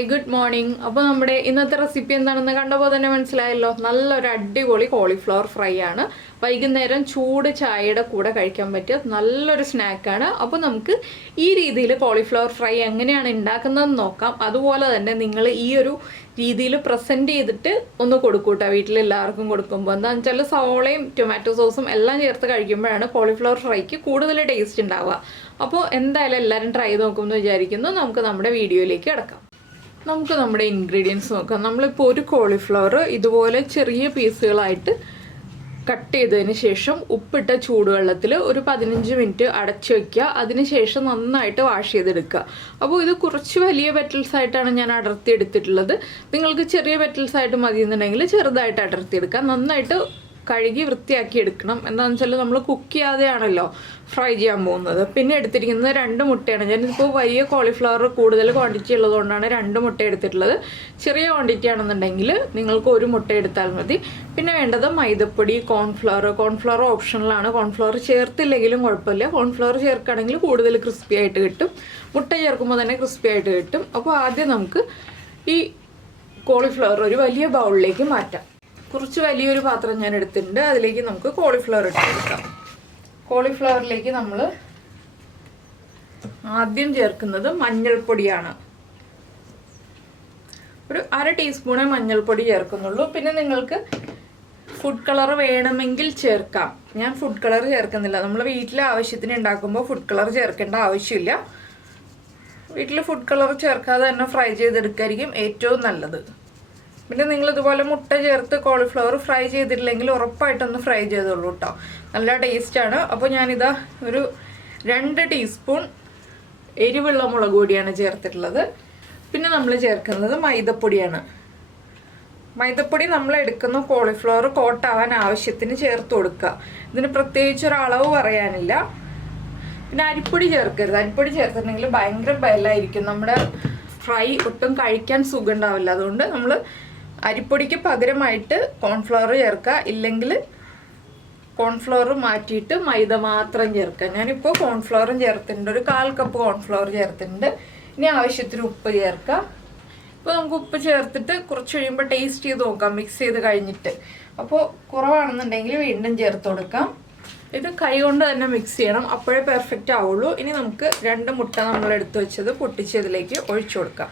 Hi good morning. അപ്പോൾ നമ്മുടെ ഇന്നത്തെ റെസിപ്പി എന്താണെന്ന് കണ്ടപ്പോൾ തന്നെ മനസ്സിലായല്ലോ. നല്ലൊരു അടിപൊളി കോളിഫ്ലവർ ഫ്രൈ ആണ്. വൈകുന്നേരം ചൂട് ചായയുടെ കൂടെ കഴിക്കാൻ പറ്റിയ നല്ലൊരു സ്നാക്കാണ്. അപ്പോൾ നമുക്ക് ഈ രീതിയിൽ കോളിഫ്ലവർ ഫ്രൈ എങ്ങനെയാണ് ഉണ്ടാക്കുന്നതെന്ന് നോക്കാം. അതുപോലെ തന്നെ നിങ്ങൾ ഈ ഒരു രീതിയിൽ പ്രസൻറ്റ് ചെയ്തിട്ട് ഒന്ന് കൊടുക്കൂട്ടോ വീട്ടിലെല്ലാവർക്കും കൊടുക്കുമ്പോൾ. എന്താണെന്ന് വെച്ചാൽ സവോളയും ടൊമാറ്റോ സോസും എല്ലാം ചേർത്ത് കഴിക്കുമ്പോഴാണ് കോളിഫ്ലവർ ഫ്രൈക്ക് കൂടുതൽ ടേസ്റ്റ് ഉണ്ടാവുക. അപ്പോൾ എന്തായാലും എല്ലാവരും ട്രൈ നോക്കുമെന്ന് വിചാരിക്കുന്നു. നമുക്ക് നമ്മുടെ വീഡിയോയിലേക്ക് കിടക്കാം. നമുക്ക് നമ്മുടെ ഇൻഗ്രീഡിയൻസ് നോക്കാം. നമ്മളിപ്പോൾ ഒരു കോളിഫ്ലവർ ഇതുപോലെ ചെറിയ പീസുകളായിട്ട് കട്ട് ചെയ്തതിന് ശേഷം ഉപ്പിട്ട ചൂടുവെള്ളത്തിൽ ഒരു 15 മിനിറ്റ് അടച്ചു വയ്ക്കുക. അതിനുശേഷം നന്നായിട്ട് വാഷ് ചെയ്തെടുക്കുക. അപ്പോൾ ഇത് കുറച്ച് വലിയ പെറ്റൽസ് ആയിട്ടാണ് ഞാൻ അടർത്തി എടുത്തിട്ടുള്ളത്. നിങ്ങൾക്ക് ചെറിയ പെറ്റൽസ് ആയിട്ട് മതിയെന്നുണ്ടെങ്കിൽ ചെറുതായിട്ട് അടർത്തിയെടുക്കുക. നന്നായിട്ട് കഴുകി വൃത്തിയാക്കി എടുക്കണം. എന്താണെന്ന് വെച്ചാൽ നമ്മൾ കുക്ക് ചെയ്യാതെയാണല്ലോ ഫ്രൈ ചെയ്യാൻ പോകുന്നത്. പിന്നെ എടുത്തിരിക്കുന്നത് 2 മുട്ടയാണ്. ഞാനിപ്പോൾ വലിയ കോളിഫ്ലവർ കൂടുതൽ ക്വാണ്ടിറ്റി ഉള്ളതുകൊണ്ടാണ് 2 മുട്ട എടുത്തിട്ടുള്ളത്. ചെറിയ ക്വാണ്ടിറ്റി ആണെന്നുണ്ടെങ്കിൽ നിങ്ങൾക്ക് 1 മുട്ട എടുത്താൽ മതി. പിന്നെ വേണ്ടത് മൈദപ്പൊടി, കോൺഫ്ലവർ ഓപ്ഷണലാണ്. കോൺഫ്ലവർ ചേർത്തില്ലെങ്കിലും കുഴപ്പമില്ല. കോൺഫ്ലവർ ചേർക്കുകയാണെങ്കിൽ കൂടുതൽ ക്രിസ്പി ആയിട്ട് കിട്ടും. മുട്ട ചേർക്കുമ്പോൾ തന്നെ ക്രിസ്പി ആയിട്ട് കിട്ടും. അപ്പോൾ ആദ്യം നമുക്ക് ഈ കോളിഫ്ലവർ ഒരു വലിയ ബൗളിലേക്ക് മാറ്റാം. കുറച്ച് വലിയൊരു പാത്രം ഞാൻ എടുത്തിട്ടുണ്ട്. അതിലേക്ക് നമുക്ക് കോളിഫ്ലവർ ഇട്ട് കൊടുക്കാം. കോളിഫ്ലവറിലേക്ക് നമ്മൾ ആദ്യം ചേർക്കുന്നത് മഞ്ഞൾപ്പൊടിയാണ്. ഒരു 1/2 ടീസ്പൂണേ മഞ്ഞൾപ്പൊടി ചേർക്കുന്നുള്ളൂ. പിന്നെ നിങ്ങൾക്ക് ഫുഡ് കളർ വേണമെങ്കിൽ ചേർക്കാം. ഞാൻ ഫുഡ് കളർ ചേർക്കുന്നില്ല. നമ്മൾ വീട്ടിലെ ആവശ്യത്തിന് ഉണ്ടാക്കുമ്പോൾ ഫുഡ് കളർ ചേർക്കേണ്ട ആവശ്യമില്ല. വീട്ടിൽ ഫുഡ് കളർ ചേർക്കാതെ തന്നെ ഫ്രൈ ചെയ്തെടുക്കായിരിക്കും ഏറ്റവും നല്ലത്. പിന്നെ നിങ്ങൾ ഇതുപോലെ മുട്ട ചേർത്ത് കോളിഫ്ലവർ ഫ്രൈ ചെയ്തിട്ടില്ലെങ്കിൽ ഉറപ്പായിട്ടൊന്ന് ഫ്രൈ ചെയ്തോളൂ കേട്ടോ. നല്ല ടേസ്റ്റാണ്. അപ്പോൾ ഞാനിതാ ഒരു 2 ടീസ്പൂൺ എരിവുള്ള മുളക് പൊടിയാണ് ചേർത്തിട്ടുള്ളത്. പിന്നെ നമ്മൾ ചേർക്കുന്നത് മൈദപ്പൊടിയാണ്. മൈദപ്പൊടി നമ്മൾ എടുക്കുന്ന കോളിഫ്ലവർ കോട്ടാവാൻ ആവശ്യത്തിന് ചേർത്ത് കൊടുക്കുക. ഇതിന് പ്രത്യേകിച്ച് ഒരളവ് പറയാനില്ല. പിന്നെ അരിപ്പൊടി ചേർക്കരുത്. അരിപ്പൊടി ചേർത്തിട്ടുണ്ടെങ്കിൽ ഭയങ്കര ബലമായിരിക്കും. നമ്മുടെ ഫ്രൈ ഒട്ടും കഴിക്കാൻ സുഖം ഉണ്ടാവില്ല. അതുകൊണ്ട് നമ്മൾ അരിപ്പൊടിക്ക് പകരമായിട്ട് കോൺഫ്ലവർ ചേർക്കുക. ഇല്ലെങ്കിൽ കോൺഫ്ലവർ മാറ്റിയിട്ട് മൈദ മാത്രം ചേർക്കുക. ഞാനിപ്പോൾ കോൺഫ്ലവറും ചേർത്തിട്ടുണ്ട്. ഒരു 1/4 കപ്പ് കോൺഫ്ലവർ ചേർത്തിട്ടുണ്ട്. ഇനി ആവശ്യത്തിന് ഉപ്പ് ചേർക്കുക. ഇപ്പോൾ നമുക്ക് ഉപ്പ് ചേർത്തിട്ട് കുറച്ച് കഴിയുമ്പോൾ ടേസ്റ്റ് ചെയ്ത് നോക്കാം മിക്സ് ചെയ്ത് കഴിഞ്ഞിട്ട്. അപ്പോൾ കുറവാണെന്നുണ്ടെങ്കിൽ വീണ്ടും ചേർത്ത് കൊടുക്കാം. ഇത് കൈ കൊണ്ട് തന്നെ മിക്സ് ചെയ്യണം. അപ്പോഴേ പെർഫെക്റ്റ് ആവുള്ളൂ. ഇനി നമുക്ക് 2 മുട്ട നമ്മൾ എടുത്തു വെച്ചത് പൊട്ടിച്ചതിലേക്ക് ഒഴിച്ചു കൊടുക്കാം.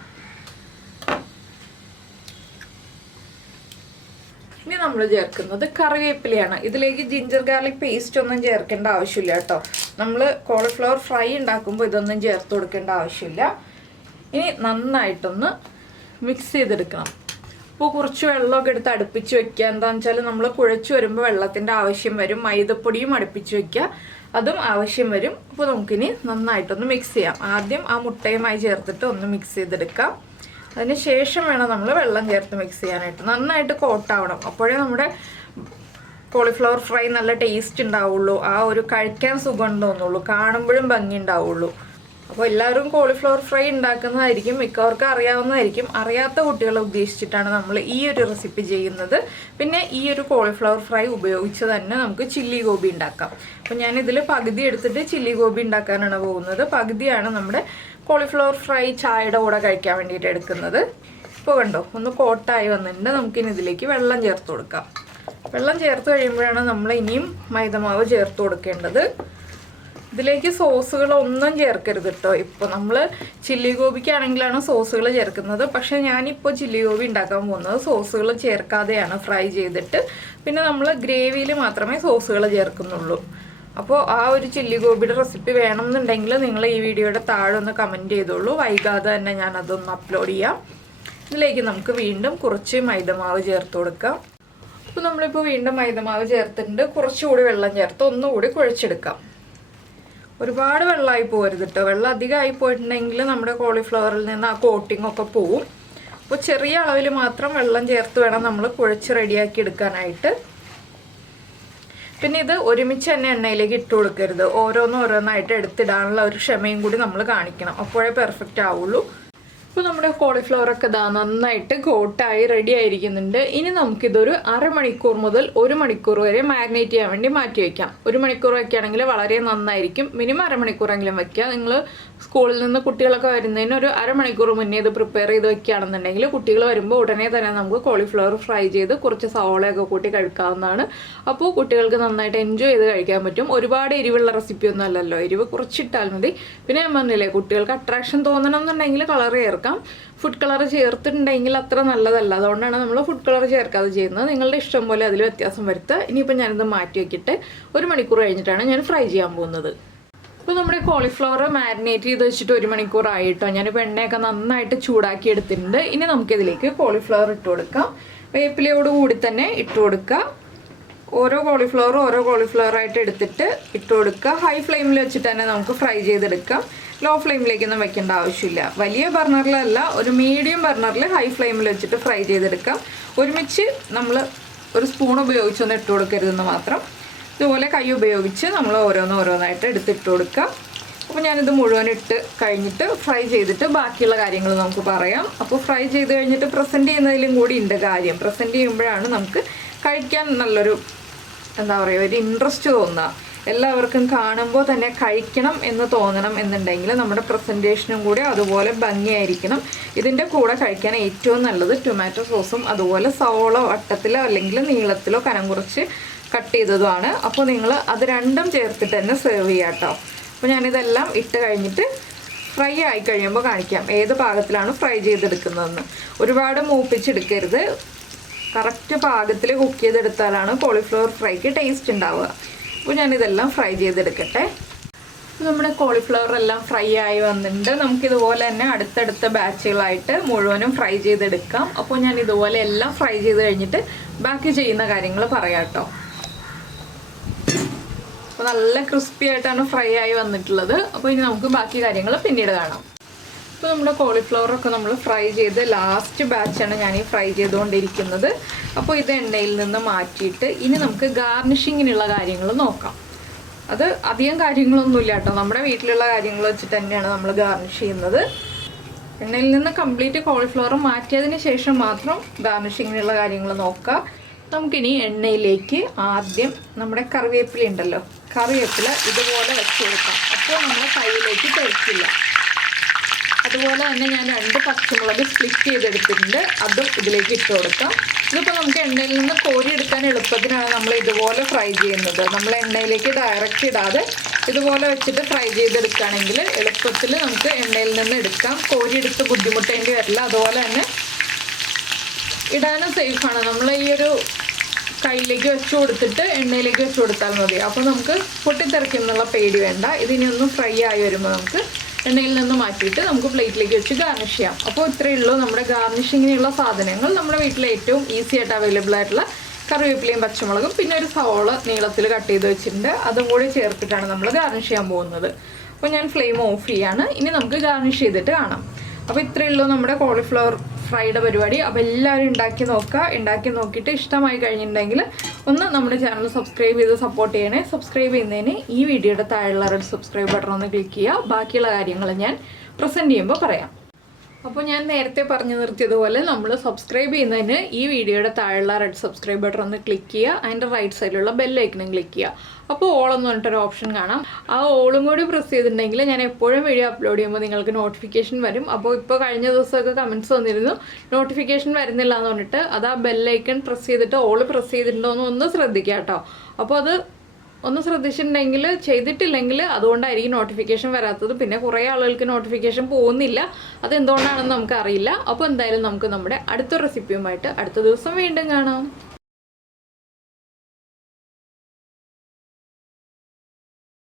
ഇനി നമ്മൾ ചേർക്കുന്നത് കറിവേപ്പിലയാണ്. ഇതിലേക്ക് ജിഞ്ചർ ഗാർലിക് പേസ്റ്റ് ഒന്നും ചേർക്കേണ്ട ആവശ്യമില്ല കേട്ടോ. നമ്മൾ കോളിഫ്ലവർ ഫ്രൈ ഉണ്ടാക്കുമ്പോൾ ഇതൊന്നും ചേർത്ത് കൊടുക്കേണ്ട ആവശ്യമില്ല. ഇനി നന്നായിട്ടൊന്ന് മിക്സ് ചെയ്തെടുക്കണം. ഇപ്പോൾ കുറച്ച് വെള്ളമൊക്കെ എടുത്ത് അടുപ്പിച്ച് വെക്കുക. എന്താണെന്ന് വെച്ചാൽ നമ്മൾ കുഴച്ച് വരുമ്പോൾ വെള്ളത്തിൻ്റെ ആവശ്യം വരും. മൈദപ്പൊടിയും അടുപ്പിച്ച് വെക്കുക, അതും ആവശ്യം വരും. അപ്പോൾ നമുക്കിനി നന്നായിട്ടൊന്ന് മിക്സ് ചെയ്യാം. ആദ്യം ആ മുട്ടയുമായി ചേർത്തിട്ട് ഒന്ന് മിക്സ് ചെയ്തെടുക്കാം. അതിന് ശേഷം വേണം നമ്മൾ വെള്ളം ചേർത്ത് മിക്സ് ചെയ്യാനായിട്ട്. നന്നായിട്ട് കോട്ടാവണം. അപ്പോഴേ നമ്മുടെ കോളിഫ്ലവർ ഫ്രൈ നല്ല ടേസ്റ്റ് ഉണ്ടാവുള്ളൂ. ആ ഒരു കഴിക്കാൻ സുഖം തോന്നുള്ളൂ, കാണുമ്പോഴും ഭംഗി ഉണ്ടാവുള്ളൂ. അപ്പോൾ എല്ലാവരും കോളിഫ്ലവർ ഫ്രൈ ഉണ്ടാക്കുന്നതായിരിക്കും, മിക്കവർക്കും അറിയാവുന്നതായിരിക്കും. അറിയാത്ത കുട്ടികളെ ഉദ്ദേശിച്ചിട്ടാണ് നമ്മൾ ഈ ഒരു റെസിപ്പി ചെയ്യുന്നത്. പിന്നെ ഈ ഒരു കോളിഫ്ലവർ ഫ്രൈ ഉപയോഗിച്ച് തന്നെ നമുക്ക് ചില്ലി ഗോബി ഉണ്ടാക്കാം. അപ്പോൾ ഞാനിതിൽ പകുതി എടുത്തിട്ട് ചില്ലി ഗോബി ഉണ്ടാക്കാനാണ് പോകുന്നത്. പകുതിയാണ് നമ്മുടെ കോളിഫ്ലവർ ഫ്രൈ ചായയുടെ കൂടെ കഴിക്കാൻ വേണ്ടിയിട്ട് എടുക്കുന്നത്. ഇപ്പോൾ കണ്ടോ ഒന്ന് കോട്ടായി വന്നിട്ടുണ്ട്. നമുക്കിനി ഇതിലേക്ക് വെള്ളം ചേർത്ത് കൊടുക്കാം. വെള്ളം ചേർത്ത് കഴിയുമ്പോഴാണ് നമ്മൾ ഇനിയും മൈദമാവ് ചേർത്ത് കൊടുക്കേണ്ടത്. ഇതിലേക്ക് സോസുകളൊന്നും ചേർക്കരുത് കേട്ടോ. ഇപ്പോൾ നമ്മൾ ചില്ലി ഗോപിക്കാണെങ്കിലാണ് സോസുകൾ ചേർക്കുന്നത്. പക്ഷേ ഞാനിപ്പോൾ ചില്ലി ഗോബി ഉണ്ടാക്കാൻ പോകുന്നത് സോസുകൾ ചേർക്കാതെയാണ് ഫ്രൈ ചെയ്തിട്ട്. പിന്നെ നമ്മൾ ഗ്രേവിയിൽ മാത്രമേ സോസുകൾ ചേർക്കുന്നുള്ളൂ. അപ്പോൾ ആ ഒരു ചില്ലി ഗോപിയുടെ റെസിപ്പി വേണമെന്നുണ്ടെങ്കിൽ നിങ്ങൾ ഈ വീഡിയോയുടെ താഴെ ഒന്ന് കമൻറ്റ് ചെയ്തോളൂ. വൈകാതെ തന്നെ ഞാൻ അതൊന്ന് അപ്ലോഡ് ചെയ്യാം. ഇതിലേക്ക് നമുക്ക് വീണ്ടും കുറച്ച് മൈദമാവ് ചേർത്ത് കൊടുക്കാം. അപ്പോൾ നമ്മളിപ്പോൾ വീണ്ടും മൈദമാവ് ചേർത്തിട്ടുണ്ട്. കുറച്ചുകൂടി വെള്ളം ചേർത്ത് ഒന്നുകൂടി കുഴച്ചെടുക്കാം. ഒരുപാട് വെള്ളമായി പോകരുത് കേട്ടോ. വെള്ളം അധികമായി പോയിട്ടുണ്ടെങ്കിൽ നമ്മുടെ കോളിഫ്ലവറിൽ നിന്ന് ആ കോട്ടിംഗ് ഒക്കെ പോവും. അപ്പോൾ ചെറിയ അളവിൽ മാത്രം വെള്ളം ചേർത്ത് വേണം നമ്മൾ കുഴച്ച് റെഡിയാക്കി എടുക്കാനായിട്ട്. പിന്നെ ഇത് ഒരുമിച്ച് തന്നെ എണ്ണയിലേക്ക് ഇട്ട് കൊടുക്കരുത്. ഓരോന്നായിട്ട് എടുത്തിടാനുള്ള ഒരു ക്ഷമയും കൂടി നമ്മൾ കാണിക്കണം. അപ്പോഴേ പെർഫെക്റ്റ് ആവുള്ളൂ. ഇപ്പോൾ നമ്മുടെ കോളിഫ്ലവറൊക്കെ നന്നായിട്ട് കോട്ടായി റെഡി ആയിരിക്കുന്നുണ്ട്. ഇനി നമുക്കിതൊരു അരമണിക്കൂർ മുതൽ 1 മണിക്കൂർ വരെ മാരിനേറ്റ് ചെയ്യാൻ വേണ്ടി മാറ്റി വയ്ക്കാം. 1 മണിക്കൂർ വയ്ക്കുകയാണെങ്കിൽ വളരെ നന്നായിരിക്കും. മിനിമം അരമണിക്കൂറെങ്കിലും വയ്ക്കുക. നിങ്ങൾ സ്കൂളിൽ നിന്ന് കുട്ടികളൊക്കെ വരുന്നതിന് ഒരു അരമണിക്കൂർ മുന്നേ ഇത് പ്രിപ്പയർ ചെയ്ത് വയ്ക്കുകയാണെന്നുണ്ടെങ്കിൽ കുട്ടികൾ വരുമ്പോൾ ഉടനെ തന്നെ നമുക്ക് കോളിഫ്ലവർ ഫ്രൈ ചെയ്ത് കുറച്ച് സവോളയൊക്കെ കൂട്ടി കഴിക്കാവുന്നതാണ്. അപ്പോൾ കുട്ടികൾക്ക് നന്നായിട്ട് എൻജോയ് ചെയ്ത് കഴിക്കാൻ പറ്റും. ഒരുപാട് എരിവുള്ള റെസിപ്പി ഒന്നും അല്ലല്ലോ, എരിവ് കുറച്ചിട്ടാൽ മതി. പിന്നെ ഞാൻ പറഞ്ഞില്ലേ, കുട്ടികൾക്ക് അട്രാക്ഷൻ തോന്നണം എന്നുണ്ടെങ്കിൽ കളർ ചേർക്കാം. ഫുഡ് കളർ ചേർത്തിട്ടുണ്ടെങ്കിൽ അത്ര നല്ലതല്ല, അതുകൊണ്ടാണ് നമ്മൾ ഫുഡ് കളർ ചേർക്കാതെ ചെയ്യുന്നത്. നിങ്ങളുടെ ഇഷ്ടം പോലെ അതിൽ വ്യത്യാസം വരുത്തുക. ഇനിയിപ്പോൾ ഞാനിത് മാറ്റി വയ്ക്കിട്ട് 1 മണിക്കൂർ കഴിഞ്ഞിട്ടാണ് ഞാൻ ഫ്രൈ ചെയ്യാൻ പോകുന്നത്. ഇപ്പോൾ നമ്മുടെ കോളിഫ്ലവർ മാരിനേറ്റ് ചെയ്ത് വെച്ചിട്ട് 1 മണിക്കൂറായിട്ടോ. ഞാനിപ്പോൾ എണ്ണയൊക്കെ നന്നായിട്ട് ചൂടാക്കി എടുത്തിട്ടുണ്ട്. ഇനി നമുക്കിതിലേക്ക് കോളിഫ്ലവർ ഇട്ട് കൊടുക്കാം. വേപ്പിലയോട് കൂടി തന്നെ ഇട്ട് കൊടുക്കുക. ഓരോ കോളിഫ്ലവറായിട്ട് എടുത്തിട്ട് ഇട്ട് കൊടുക്കുക. ഹൈ ഫ്ലെയിമിൽ വെച്ചിട്ട് തന്നെ നമുക്ക് ഫ്രൈ ചെയ്തെടുക്കാം. ലോ ഫ്ലെയിമിലേക്കൊന്നും വെക്കേണ്ട ആവശ്യമില്ല. വലിയ ബർണറിലല്ല, ഒരു മീഡിയം ബർണറിൽ ഹൈ ഫ്ലെയിമിൽ വെച്ചിട്ട് ഫ്രൈ ചെയ്തെടുക്കാം. ഒരുമിച്ച് നമ്മൾ ഒരു സ്പൂൺ ഉപയോഗിച്ചൊന്നും ഇട്ട് കൊടുക്കരുതെന്ന് മാത്രം. ഇതുപോലെ കൈ ഉപയോഗിച്ച് നമ്മൾ ഓരോന്നായിട്ട് എടുത്തിട്ട് കൊടുക്കുക. അപ്പോൾ ഞാനിത് മുഴുവൻ ഇട്ട് കഴിഞ്ഞിട്ട് ഫ്രൈ ചെയ്തിട്ട് ബാക്കിയുള്ള കാര്യങ്ങൾ നമുക്ക് പറയാം. അപ്പോൾ ഫ്രൈ ചെയ്ത് കഴിഞ്ഞിട്ട് പ്രസൻറ്റ് ചെയ്യുന്നതിലും കൂടി ഉണ്ട് കാര്യം. പ്രസൻറ്റ് ചെയ്യുമ്പോഴാണ് നമുക്ക് കഴിക്കാൻ നല്ലൊരു ഒരു ഇൻട്രസ്റ്റ് തോന്നുക. എല്ലാവർക്കും കാണുമ്പോൾ തന്നെ കഴിക്കണം എന്ന് തോന്നണം എന്നുണ്ടെങ്കിൽ നമ്മുടെ പ്രസൻറ്റേഷനും കൂടി അതുപോലെ ഭംഗിയായിരിക്കണം. ഇതിൻ്റെ കൂടെ കഴിക്കാൻ ഏറ്റവും നല്ലത് ടൊമാറ്റോ സോസും അതുപോലെ സവോള വട്ടത്തിലോ അല്ലെങ്കിൽ നീളത്തിലോ കനം കുറച്ച് കട്ട് ചെയ്തതുമാണ്. അപ്പോൾ നിങ്ങൾ അത് രണ്ടും ചേർത്തിട്ട് തന്നെ സെർവ് ചെയ്യാം കേട്ടോ. അപ്പോൾ ഞാനിതെല്ലാം ഇട്ട് കഴിഞ്ഞിട്ട് ഫ്രൈ ആയി കഴിയുമ്പോൾ കാണിക്കാം ഏത് പാകത്തിലാണ് ഫ്രൈ ചെയ്തെടുക്കുന്നതെന്ന്. ഒരുപാട് മൂപ്പിച്ചെടുക്കരുത്. കറക്റ്റ് പാകത്തിൽ കുക്ക് ചെയ്തെടുത്താലാണ് കോളിഫ്ലവർ ഫ്രൈക്ക് ടേസ്റ്റ് ഉണ്ടാവുക. അപ്പോൾ ഞാനിതെല്ലാം ഫ്രൈ ചെയ്തെടുക്കട്ടെ. നമ്മുടെ കോളിഫ്ലവർ എല്ലാം ഫ്രൈ ആയി വന്നിട്ടുണ്ട്. നമുക്കിതുപോലെ തന്നെ അടുത്തടുത്ത ബാച്ചുകളായിട്ട് മുഴുവനും ഫ്രൈ ചെയ്തെടുക്കാം. അപ്പോൾ ഞാൻ ഇതുപോലെ എല്ലാം ഫ്രൈ ചെയ്ത് കഴിഞ്ഞിട്ട് ബാക്കി ചെയ്യുന്ന കാര്യങ്ങൾ പറയാം കേട്ടോ. അപ്പോൾ നല്ല ക്രിസ്പി ആയിട്ടാണ് ഫ്രൈ ആയി വന്നിട്ടുള്ളത്. അപ്പോൾ ഇനി നമുക്ക് ബാക്കി കാര്യങ്ങൾ പിന്നീട് കാണാം. ഇപ്പോൾ നമ്മുടെ കോളിഫ്ലവറൊക്കെ നമ്മൾ ഫ്രൈ ചെയ്ത് ലാസ്റ്റ് ബാച്ചാണ് ഞാൻ ഈ ഫ്രൈ ചെയ്തുകൊണ്ടിരിക്കുന്നത്. അപ്പോൾ ഇത് എണ്ണയിൽ നിന്ന് മാറ്റിയിട്ട് ഇനി നമുക്ക് ഗാർണിഷിങ്ങിനുള്ള കാര്യങ്ങൾ നോക്കാം. അത് അധികം കാര്യങ്ങളൊന്നുമില്ല കേട്ടോ, നമ്മുടെ വീട്ടിലുള്ള കാര്യങ്ങൾ വെച്ചിട്ട് തന്നെയാണ് നമ്മൾ ഗാർണിഷ് ചെയ്യുന്നത്. എണ്ണയിൽ നിന്ന് കംപ്ലീറ്റ് കോളിഫ്ലവർ മാറ്റിയതിന് ശേഷം മാത്രം ഗാർണിഷിങ്ങിനുള്ള കാര്യങ്ങൾ നോക്കുക. നമുക്കിനി എണ്ണയിലേക്ക് ആദ്യം നമ്മുടെ കറിവേപ്പില ഉണ്ടല്ലോ, കറിവേപ്പില ഇതുപോലെ വെച്ച് കൊടുക്കാം. അപ്പോൾ നമ്മുടെ കയ്യിലേക്ക് തേക്കില്ല. അതുപോലെ തന്നെ ഞാൻ 2 പച്ചമുളക് സ്പ്ലിറ്റ് ചെയ്തെടുത്തിട്ടുണ്ട്, അതും ഇതിലേക്ക് ഇട്ട് കൊടുക്കാം. ഇതിപ്പോൾ നമുക്ക് എണ്ണയിൽ നിന്ന് കോരിയെടുക്കാൻ എളുപ്പത്തിനാണ് നമ്മൾ ഇതുപോലെ ഫ്രൈ ചെയ്യുന്നത്. നമ്മൾ എണ്ണയിലേക്ക് ഡയറക്റ്റ് ഇടാതെ ഇതുപോലെ വെച്ചിട്ട് ഫ്രൈ ചെയ്തെടുക്കുകയാണെങ്കിൽ എളുപ്പത്തിൽ നമുക്ക് എണ്ണയിൽ നിന്ന് എടുക്കാം. കോരിയെടുത്ത് ബുദ്ധിമുട്ടേണ്ടി വരില്ല. അതുപോലെ തന്നെ ഇടാനും സേഫാണ്. നമ്മൾ ഈ ഒരു കയ്യിലേക്ക് വെച്ച് കൊടുത്തിട്ട് എണ്ണയിലേക്ക് വെച്ച് കൊടുത്താൽ മതി. അപ്പോൾ നമുക്ക് പൊട്ടിത്തെറിക്കുന്നുള്ള പേടി വേണ്ട. ഇതിനൊന്ന് ഫ്രൈ ആയി വരുമ്പോൾ നമുക്ക് എണ്ണയിൽ നിന്ന് മാറ്റിയിട്ട് നമുക്ക് പ്ലേറ്റിലേക്ക് വെച്ച് ഗാർണിഷ് ചെയ്യാം. അപ്പോൾ ഇത്രയേ ഉള്ളൂ നമ്മുടെ ഗാർണിഷിങ്ങിനുള്ള സാധനങ്ങൾ. നമ്മുടെ വീട്ടിൽ ഏറ്റവും ഈസി ആയിട്ട് അവൈലബിൾ ആയിട്ടുള്ള കറിവേപ്പിലയും പച്ചമുളകും പിന്നെ ഒരു സവോള നീളത്തിൽ കട്ട് ചെയ്ത് വെച്ചിട്ടുണ്ട്, അതും കൂടി ചേർത്തിട്ടാണ് നമ്മൾ ഗാർണിഷ് ചെയ്യാൻ പോകുന്നത്. അപ്പോൾ ഞാൻ ഫ്ലെയിം ഓഫ് ചെയ്യാണ്. ഇനി നമുക്ക് ഗാർണിഷ് ചെയ്തിട്ട് കാണാം. അപ്പോൾ ഇത്രയേ ഉള്ളൂ നമ്മുടെ കോളിഫ്ലവർ ഫ്രൈഡ് പരിപാടി. അപ്പോൾ എല്ലാവരും ഉണ്ടാക്കി നോക്കുക. ഉണ്ടാക്കി നോക്കിയിട്ട് ഇഷ്ടമായി കഴിഞ്ഞിട്ടുണ്ടെങ്കിൽ ഒന്ന് നമ്മുടെ ചാനൽ സബ്സ്ക്രൈബ് ചെയ്ത് സപ്പോർട്ട് ചെയ്യണേ. സബ്സ്ക്രൈബ് ചെയ്യുന്നതിന് ഈ വീഡിയോയുടെ താഴെയുള്ള റെഡ് സബ്സ്ക്രൈബ് ബട്ടൺ ഒന്ന് ക്ലിക്ക് ചെയ്യുക. ബാക്കിയുള്ള കാര്യങ്ങൾ ഞാൻ പ്രസൻറ്റ് ചെയ്യുമ്പോൾ പറയാം. അപ്പോൾ ഞാൻ നേരത്തെ പറഞ്ഞു നിർത്തിയതുപോലെ നമ്മൾ സബ്സ്ക്രൈബ് ചെയ്യുന്നതിന് ഈ വീഡിയോയുടെ താഴെയുള്ള റെഡ് സബ്സ്ക്രൈബ് ബട്ടൺ ഒന്ന് ക്ലിക്ക് ചെയ്യുക. അതിൻ്റെ റൈറ്റ് സൈഡിലുള്ള ബെല്ലൈക്കനും ക്ലിക്ക് ചെയ്യുക. അപ്പോൾ ഓളെന്ന് പറഞ്ഞിട്ടൊരു ഓപ്ഷൻ കാണാം. ആ ഓളും കൂടി പ്രസ് ചെയ്തിട്ടുണ്ടെങ്കിൽ ഞാൻ എപ്പോഴും വീഡിയോ അപ്ലോഡ് ചെയ്യുമ്പോൾ നിങ്ങൾക്ക് നോട്ടിഫിക്കേഷൻ വരും. അപ്പോൾ ഇപ്പോൾ കഴിഞ്ഞ ദിവസമൊക്കെ കമൻറ്റ്സ് വന്നിരുന്നു നോട്ടിഫിക്കേഷൻ വരുന്നില്ല എന്ന് പറഞ്ഞിട്ട്. അത് ആ ബെല്ലൈക്കൺ പ്രസ് ചെയ്തിട്ട് ഓള് പ്രസ് ചെയ്തിട്ടുണ്ടോ എന്ന് ഒന്ന് ശ്രദ്ധിക്കുക കേട്ടോ. അപ്പോൾ അത് ഒന്ന് ശ്രദ്ധിച്ചിട്ടുണ്ടെങ്കിൽ, ചെയ്തിട്ടില്ലെങ്കിൽ അതുകൊണ്ടായിരിക്കും നോട്ടിഫിക്കേഷൻ വരാത്തത്. പിന്നെ കുറേ ആളുകൾക്ക് നോട്ടിഫിക്കേഷൻ പോകുന്നില്ല, അതെന്തുകൊണ്ടാണെന്ന് നമുക്കറിയില്ല. അപ്പോൾ എന്തായാലും നമുക്ക് നമ്മുടെ അടുത്ത റെസിപ്പിയുമായിട്ട് അടുത്ത ദിവസം വീണ്ടും കാണാം.